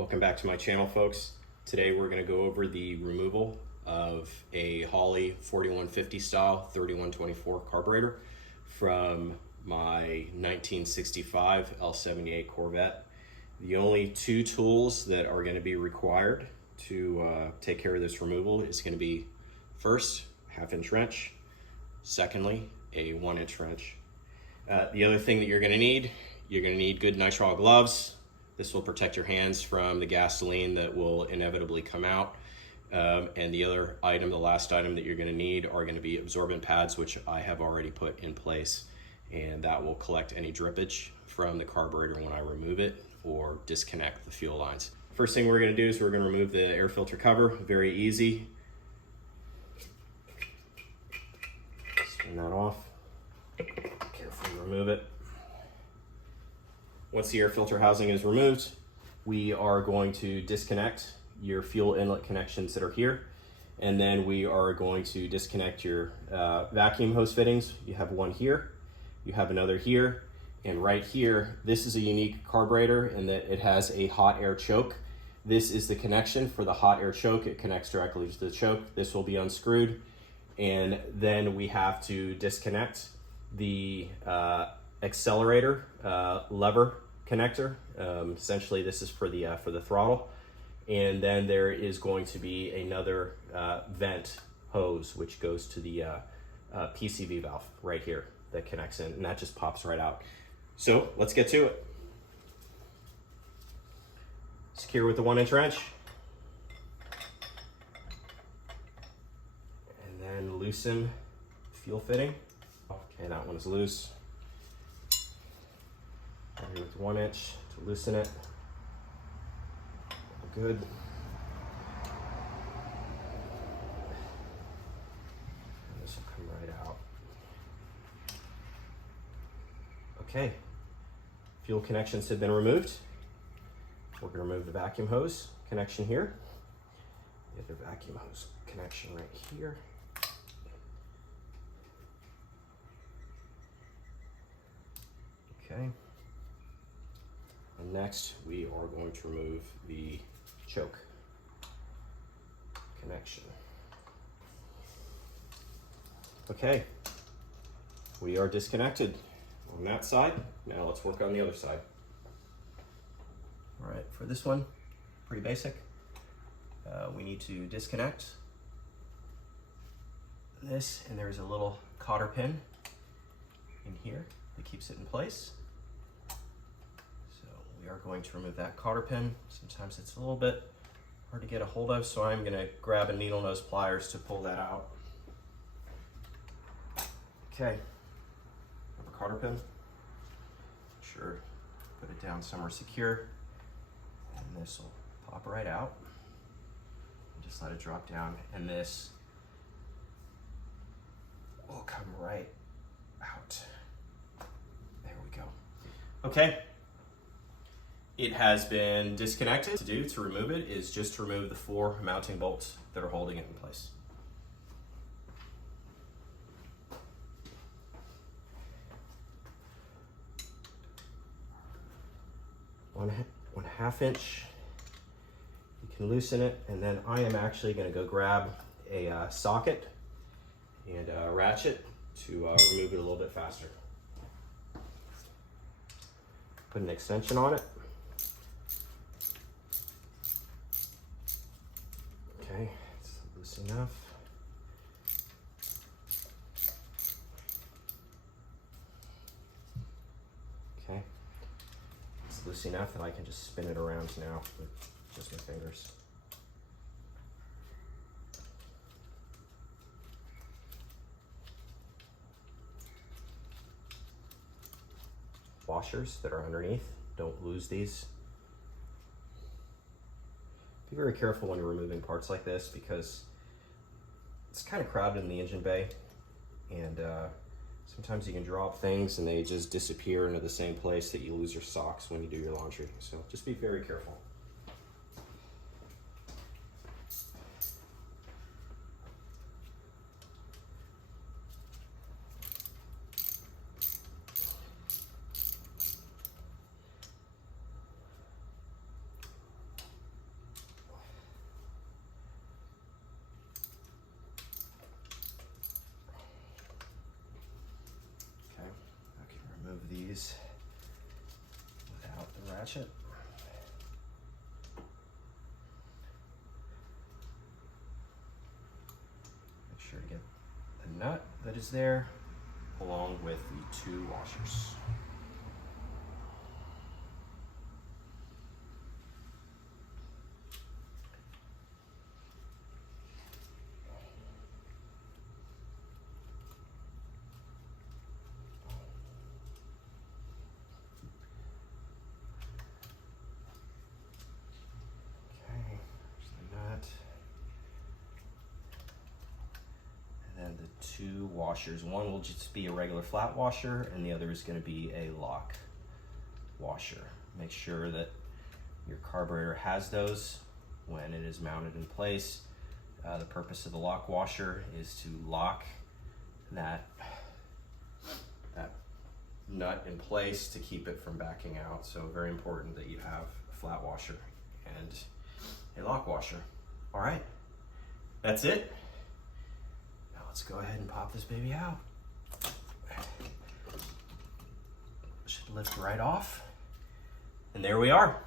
Welcome back to my channel, folks. Today we're going to go over the removal of a Holley 4150 style 3124 carburetor from my 1965 L78 Corvette. The only two tools that are going to be required to take care of this removal is going to be, first, 1/2 inch wrench, secondly, a 1 inch wrench. The other thing that you're going to need good nitrile gloves. This will protect your hands from the gasoline that will inevitably come out. And the other item, the last item that you're going to need are going to be absorbent pads, which I have already put in place, and that will collect any drippage from the carburetor when I remove it or disconnect the fuel lines. First thing we're going to do is we're going to remove the air filter cover. Very easy. Spin that off. Carefully remove it. Once the air filter housing is removed, we are going to disconnect your fuel inlet connections that are here, and then we are going to disconnect your vacuum hose fittings. You have one here, you have another here, and right here, this is a unique carburetor in that it has a hot air choke. This is the connection for the hot air choke. It connects directly to the choke. This will be unscrewed, and then we have to disconnect the accelerator lever connector. Essentially, this is for the throttle, and then there is going to be another vent hose which goes to the PCV valve right here that connects in, and that just pops right out. So let's get to it. Secure with the 1 inch wrench, and then loosen fuel fitting. Okay, that one is loose. With 1 inch to loosen it. Good. And this will come right out. Okay, fuel connections have been removed. We're going to remove the vacuum hose connection here. The other vacuum hose connection right here. Okay. And next, we are going to remove the choke connection. Okay, we are disconnected on that side. Now let's work on the other side. All right, for this one, pretty basic. We need to disconnect this, and there's a little cotter pin in here that keeps it in place. We are going to remove that cotter pin. Sometimes it's a little bit hard to get a hold of, so I'm going to grab a needle nose pliers to pull that out. Okay, a cotter pin. Sure, put it down somewhere secure, and this will pop right out. Just let it drop down, and this will come right out. There we go. Okay. It has been disconnected. To remove it is just to remove the 4 mounting bolts that are holding it in place. One 1/2 inch. You can loosen it, and then I am actually going to go grab a socket and a ratchet to remove it a little bit faster. Put an extension on it. Okay, it's loose enough. Okay, it's loose enough that I can just spin it around now with just my fingers. Washers that are underneath, don't lose these. Be very careful when you're removing parts like this because it's kind of crowded in the engine bay, and sometimes you can drop things and they just disappear into the same place that you lose your socks when you do your laundry. So just be very careful. ratchet. Make sure to get the nut that is there along with the 2 washers. The 2 washers. One will just be a regular flat washer and the other is going to be a lock washer. Make sure that your carburetor has those when it is mounted in place. The purpose of the lock washer is to lock that nut in place to keep it from backing out. So very important that you have a flat washer and a lock washer. All right, that's it. Let's go ahead and pop this baby out. Should lift right off. And there we are.